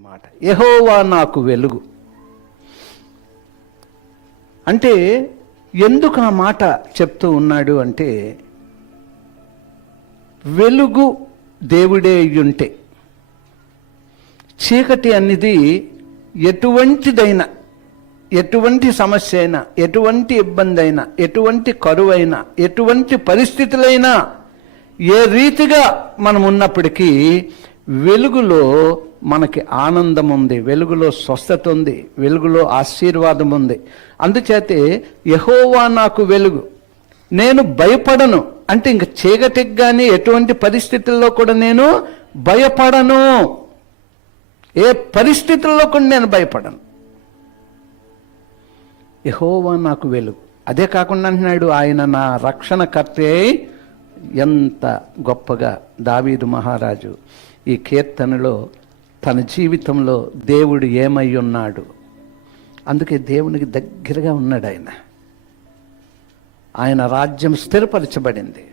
మాట. యెహోవా నాకు వెలుగు అంటే ఎందుకు ఆ మాట చెప్తూ ఉన్నాడు అంటే, వెలుగు దేవుడే అయ్యుంటే చీకటి అనేది ఎటువంటిదైనా, ఎటువంటి సమస్య అయినా, ఎటువంటి ఇబ్బంది అయినా, ఎటువంటి కరువైనా, ఎటువంటి పరిస్థితులైనా, ఏ రీతిగా మనం ఉన్నప్పటికీ వెలుగులో మనకి ఆనందం ఉంది, వెలుగులో స్వస్థత ఉంది, వెలుగులో ఆశీర్వాదం ఉంది. అందుచేతే యెహోవా నాకు వెలుగు, నేను భయపడను అంటే ఇంక చీకటికి కానీ ఎటువంటి పరిస్థితుల్లో కూడా నేను భయపడను. ఏ పరిస్థితుల్లో కూడా నేను భయపడను. యెహోవా నాకు వెలుగు. అదే కాకుండా అంటున్నాడు, ఆయన నా రక్షణకర్తే. ఎంత గొప్పగా దావీదు మహారాజు ఈ కీర్తనలో తన జీవితంలో దేవుడు ఏమై ఉన్నాడు, అందుకే దేవునికి దగ్గరగా ఉన్నాడు ఆయన. ఆయన రాజ్యం స్థిరపరచబడింది,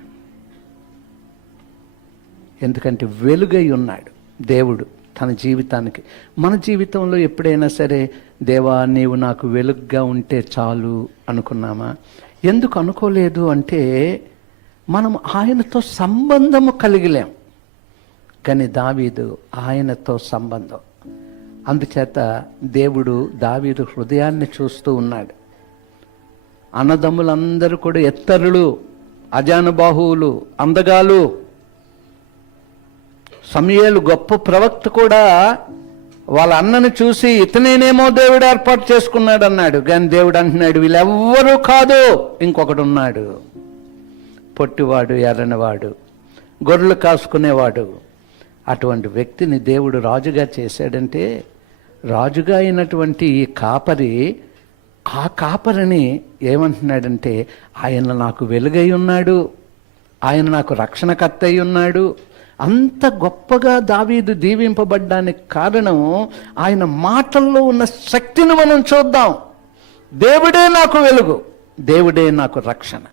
ఎందుకంటే వెలుగై ఉన్నాడు దేవుడు తన జీవితానికి. మన జీవితంలో ఎప్పుడైనా సరే, దేవా నీవు నాకు వెలుగుగా ఉంటే చాలు అనుకున్నామా? ఎందుకు అనుకోలేదు అంటే, మనం ఆయనతో సంబంధము కలిగిలేం. కానీ దావీదు ఆయనతో సంబంధం. అందుచేత దేవుడు దావీదు హృదయాన్ని చూస్తూ ఉన్నాడు. అన్నదమ్ములందరూ కూడా ఎత్తరులు, అజానుబాహువులు, అందగాలు. సమూయేలు గొప్ప ప్రవక్త కూడా వాళ్ళ అన్నను చూసి ఇతనేనేమో దేవుడు ఏర్పాటు చేసుకున్నాడు అన్నాడు. కానీ దేవుడు అంటున్నాడు, వీళ్ళెవ్వరూ కాదు, ఇంకొకడు ఉన్నాడు, పొట్టివాడు, ఎర్రనివాడు, గొర్రెలు కాసుకునేవాడు. అటువంటి వ్యక్తిని దేవుడు రాజుగా చేశాడంటే, రాజుగా అయినటువంటి ఈ కాపరి, ఆ కాపరిని ఏమంటున్నాడంటే, ఆయన నాకు వెలుగై ఉన్నాడు, ఆయన నాకు రక్షణకర్త అయి ఉన్నాడు. అంత గొప్పగా దావీదు దీవింపబడ్డానికి కారణం ఆయన మాటల్లో ఉన్న శక్తిని మనం చూద్దాం. దేవుడే నాకు వెలుగు, దేవుడే నాకు రక్షణ.